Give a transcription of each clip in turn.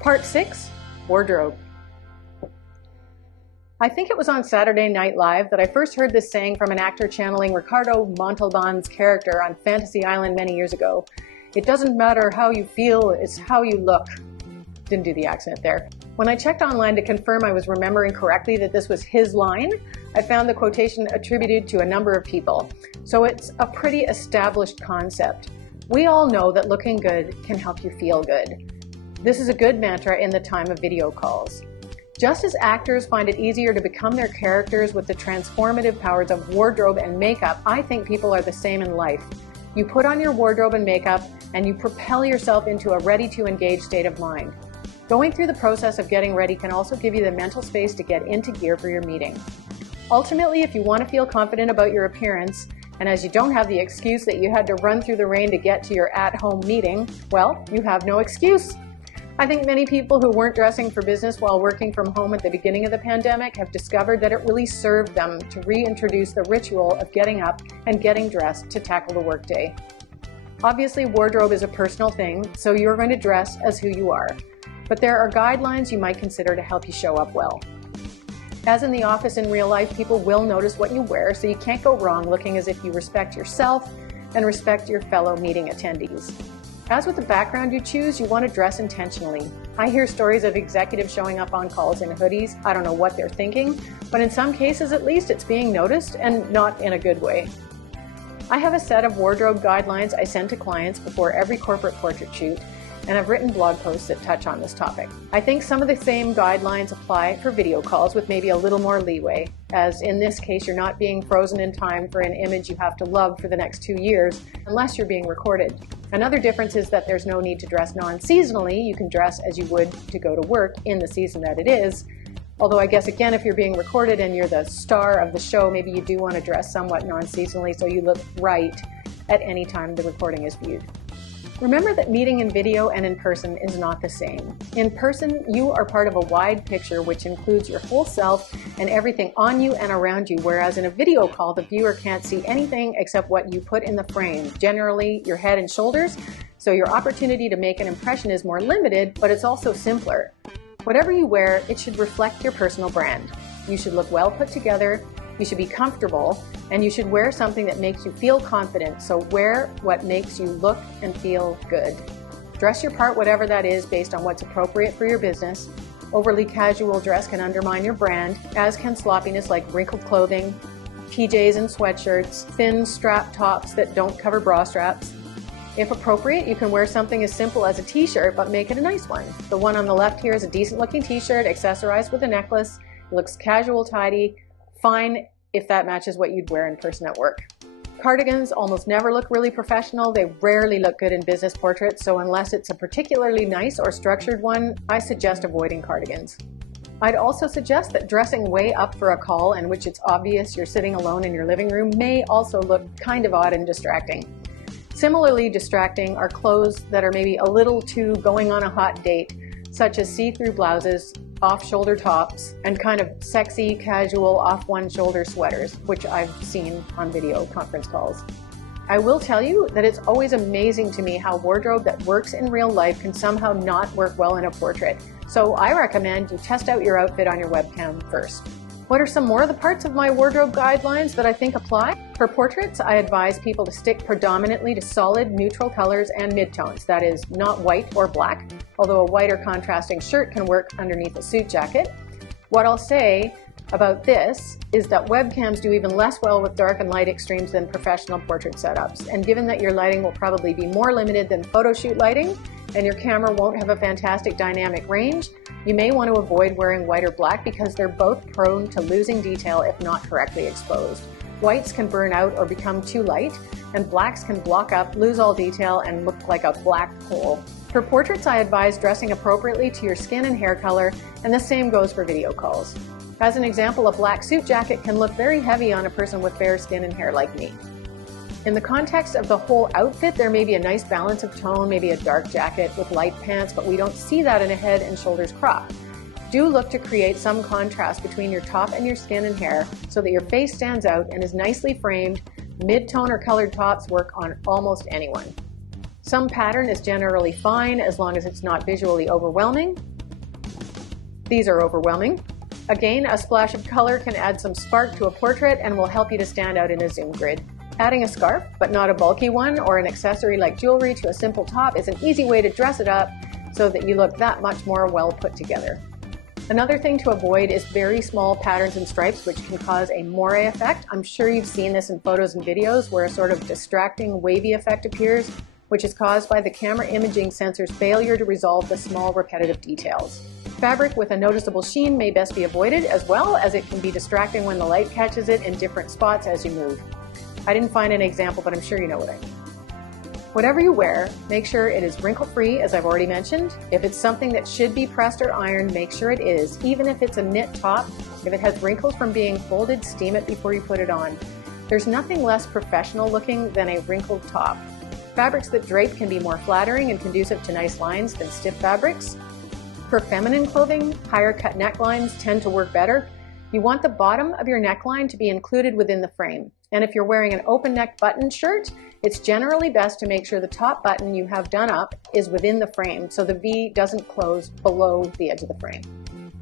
Part 6, Wardrobe. I think it was on Saturday Night Live that I first heard this saying from an actor channeling Ricardo Montalban's character on Fantasy Island many years ago. It doesn't matter how you feel, it's how you look. Didn't do the accent there. When I checked online to confirm I was remembering correctly that this was his line, I found the quotation attributed to a number of people. So it's a pretty established concept. We all know that looking good can help you feel good. This is a good mantra in the time of video calls. Just as actors find it easier to become their characters with the transformative powers of wardrobe and makeup, I think people are the same in life. You put on your wardrobe and makeup, and you propel yourself into a ready-to-engage state of mind. Going through the process of getting ready can also give you the mental space to get into gear for your meeting. Ultimately, if you want to feel confident about your appearance, and as you don't have the excuse that you had to run through the rain to get to your at-home meeting, well, you have no excuse. I think many people who weren't dressing for business while working from home at the beginning of the pandemic have discovered that it really served them to reintroduce the ritual of getting up and getting dressed to tackle the workday. Obviously, wardrobe is a personal thing, so you're going to dress as who you are. But there are guidelines you might consider to help you show up well. As in the office in real life, people will notice what you wear, so you can't go wrong looking as if you respect yourself and respect your fellow meeting attendees. As with the background you choose, you want to dress intentionally. I hear stories of executives showing up on calls in hoodies. I don't know what they're thinking, but in some cases at least it's being noticed and not in a good way. I have a set of wardrobe guidelines I send to clients before every corporate portrait shoot, and I've written blog posts that touch on this topic. I think some of the same guidelines apply for video calls with maybe a little more leeway, as in this case you're not being frozen in time for an image you have to love for the next 2 years unless you're being recorded. Another difference is that there's no need to dress non-seasonally. You can dress as you would to go to work in the season that it is. Although I guess again, if you're being recorded and you're the star of the show, maybe you do want to dress somewhat non-seasonally so you look right at any time the recording is viewed. Remember that meeting in video and in person is not the same. In person, you are part of a wide picture which includes your whole self and everything on you and around you, whereas in a video call, the viewer can't see anything except what you put in the frame, generally your head and shoulders, so your opportunity to make an impression is more limited, but it's also simpler. Whatever you wear, it should reflect your personal brand. You should look well put together, you should be comfortable, and you should wear something that makes you feel confident, so wear what makes you look and feel good. Dress your part, whatever that is, based on what's appropriate for your business. Overly casual dress can undermine your brand, as can sloppiness like wrinkled clothing, PJs and sweatshirts, thin strap tops that don't cover bra straps. If appropriate, you can wear something as simple as a t-shirt, but make it a nice one. The one on the left here is a decent looking t-shirt, accessorized with a necklace. It looks casual, tidy, fine if that matches what you'd wear in person at work. Cardigans almost never look really professional. They rarely look good in business portraits, so unless it's a particularly nice or structured one, I suggest avoiding cardigans. I'd also suggest that dressing way up for a call in which it's obvious you're sitting alone in your living room may also look kind of odd and distracting. Similarly distracting are clothes that are maybe a little too going on a hot date, such as see-through blouses, off-shoulder tops, and kind of sexy, casual, off-one-shoulder sweaters, which I've seen on video conference calls. I will tell you that it's always amazing to me how wardrobe that works in real life can somehow not work well in a portrait. So I recommend you test out your outfit on your webcam first. What are some more of the parts of my wardrobe guidelines that I think apply? For portraits, I advise people to stick predominantly to solid, neutral colors and midtones, that is, not white or black, although a white or contrasting shirt can work underneath a suit jacket. What I'll say about this is that webcams do even less well with dark and light extremes than professional portrait setups, and given that your lighting will probably be more limited than photo shoot lighting, and your camera won't have a fantastic dynamic range, you may want to avoid wearing white or black because they're both prone to losing detail if not correctly exposed. Whites can burn out or become too light, and blacks can block up, lose all detail, and look like a black hole. For portraits, I advise dressing appropriately to your skin and hair color, and the same goes for video calls. As an example, a black suit jacket can look very heavy on a person with fair skin and hair like me. In the context of the whole outfit, there may be a nice balance of tone, maybe a dark jacket with light pants, but we don't see that in a head and shoulders crop. Do look to create some contrast between your top and your skin and hair so that your face stands out and is nicely framed. Mid-tone or colored tops work on almost anyone. Some pattern is generally fine as long as it's not visually overwhelming. These are overwhelming. Again, a splash of color can add some spark to a portrait and will help you to stand out in a zoom grid. Adding a scarf, but not a bulky one, or an accessory like jewelry to a simple top is an easy way to dress it up so that you look that much more well put together. Another thing to avoid is very small patterns and stripes, which can cause a moire effect. I'm sure you've seen this in photos and videos where a sort of distracting wavy effect appears, which is caused by the camera imaging sensor's failure to resolve the small repetitive details. Fabric with a noticeable sheen may best be avoided, as well as it can be distracting when the light catches it in different spots as you move. I didn't find an example, but I'm sure you know what I mean. Whatever you wear, make sure it is wrinkle-free, as I've already mentioned. If it's something that should be pressed or ironed, make sure it is. Even if it's a knit top, if it has wrinkles from being folded, steam it before you put it on. There's nothing less professional looking than a wrinkled top. Fabrics that drape can be more flattering and conducive to nice lines than stiff fabrics. For feminine clothing, higher cut necklines tend to work better. You want the bottom of your neckline to be included within the frame. And if you're wearing an open neck button shirt, it's generally best to make sure the top button you have done up is within the frame so the V doesn't close below the edge of the frame.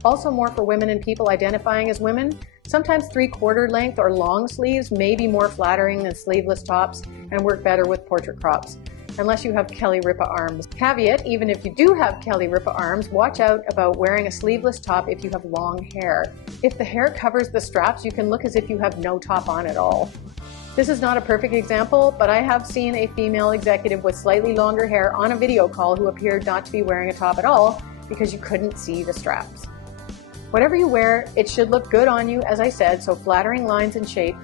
Also, more for women and people identifying as women, sometimes 3/4 length or long sleeves may be more flattering than sleeveless tops and work better with portrait crops, unless you have Kelly Ripa arms. Caveat, even if you do have Kelly Ripa arms, watch out about wearing a sleeveless top if you have long hair. If the hair covers the straps, you can look as if you have no top on at all. This is not a perfect example, but I have seen a female executive with slightly longer hair on a video call who appeared not to be wearing a top at all because you couldn't see the straps. Whatever you wear, it should look good on you, as I said, so flattering lines and shape,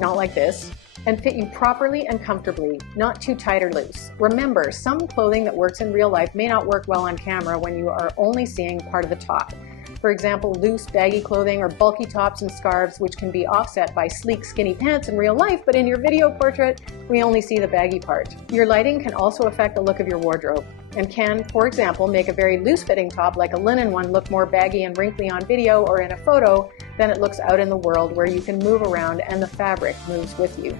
not like this, and fit you properly and comfortably, not too tight or loose. Remember, some clothing that works in real life may not work well on camera when you are only seeing part of the top. For example, loose, baggy clothing or bulky tops and scarves, which can be offset by sleek, skinny pants in real life, but in your video portrait, we only see the baggy part. Your lighting can also affect the look of your wardrobe and can, for example, make a very loose-fitting top like a linen one look more baggy and wrinkly on video or in a photo than it looks out in the world where you can move around and the fabric moves with you.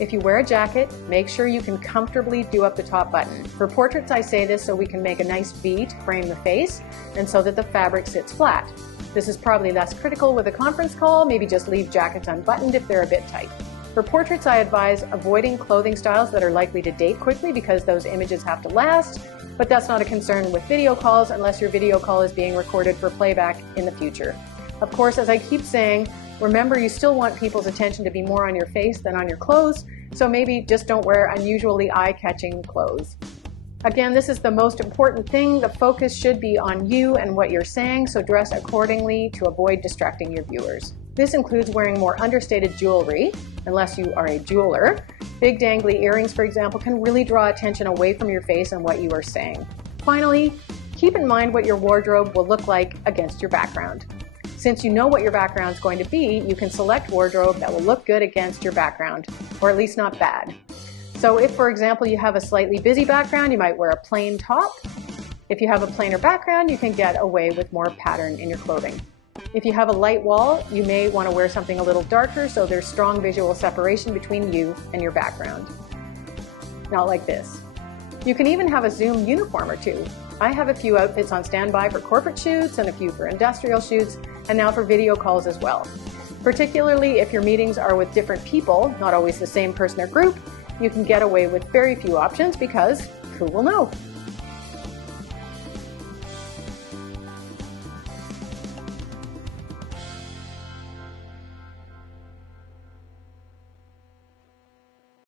If you wear a jacket, make sure you can comfortably do up the top button. For portraits, I say this so we can make a nice V to frame the face and so that the fabric sits flat. This is probably less critical with a conference call, maybe just leave jackets unbuttoned if they're a bit tight. For portraits, I advise avoiding clothing styles that are likely to date quickly because those images have to last, but that's not a concern with video calls unless your video call is being recorded for playback in the future. Of course, as I keep saying, remember you still want people's attention to be more on your face than on your clothes, so maybe just don't wear unusually eye-catching clothes. Again, this is the most important thing. The focus should be on you and what you're saying, so dress accordingly to avoid distracting your viewers. This includes wearing more understated jewelry, unless you are a jeweler. Big dangly earrings, for example, can really draw attention away from your face and what you are saying. Finally, keep in mind what your wardrobe will look like against your background. Since you know what your background is going to be, you can select wardrobe that will look good against your background, or at least not bad. So if, for example, you have a slightly busy background, you might wear a plain top. If you have a plainer background, you can get away with more pattern in your clothing. If you have a light wall, you may want to wear something a little darker so there's strong visual separation between you and your background. Not like this. You can even have a Zoom uniform or two. I have a few outfits on standby for corporate shoots and a few for industrial shoots, and now for video calls as well. Particularly if your meetings are with different people, not always the same person or group, you can get away with very few options because who will know?